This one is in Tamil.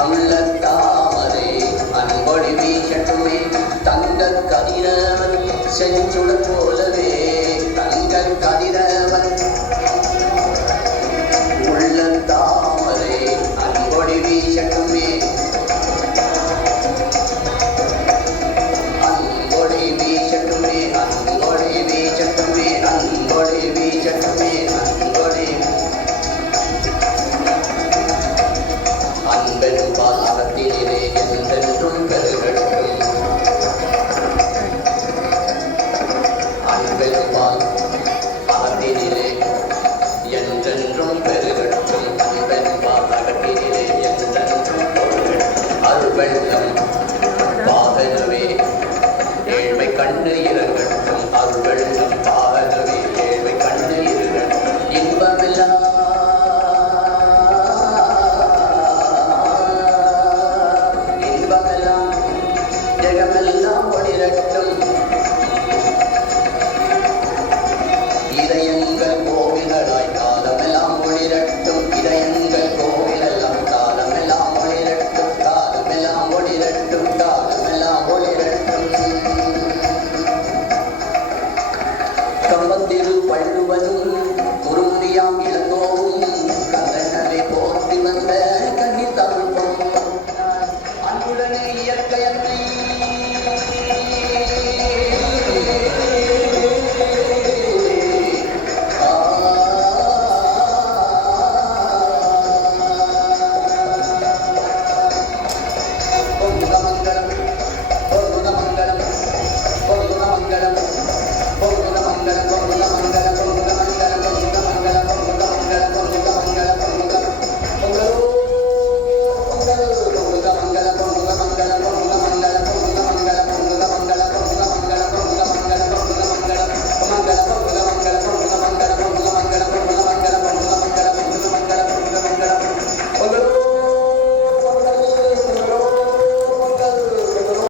அள்ளத்தாமரை அன்பொடி வீசட்டுமே தங்கக் கதிரவன் செஞ்சுடர் போலவே தங்கக் கதிரவன் உள்ளத்தாமரை அன்பொடி வீசட்டுமே அன்பொடி வீசட்டுமே அன்பொடி வீசட்டுமே அன்பொடி வீசட்டுமே அன்பொடி அன்பெனும் பாலத்திலே என்றென்றும் பெருகட்டும் அன்பெனும் பாலத்திலே என்றென்றும் பெருகட்டும் அன்பெனும் பாலத்திலே என்றென்றும் அருள்வெள்ளம் பாகனவே ஏழ்மை கண்ணு இறங்கட்டும் அருள்வெள்ளம் பாகனவே ஏழ்மை கண்ணு இறங்கட்டும் இன்பமெல்லாம் ஜெகமெல்லாம் ஒளிரட்டும் இதயங்கள் கோவில்களாய் காலமெல்லாம் ஒளிரட்டும் இதயங்கள் கோவிலெல்லாம் காலமெல்லாம் ஒளிரட்டும் காலமெல்லாம் ஒளிரட்டும் காலமெல்லாம் ஒளிரட்டும் கம்பத்திரு வள்ளுவனும்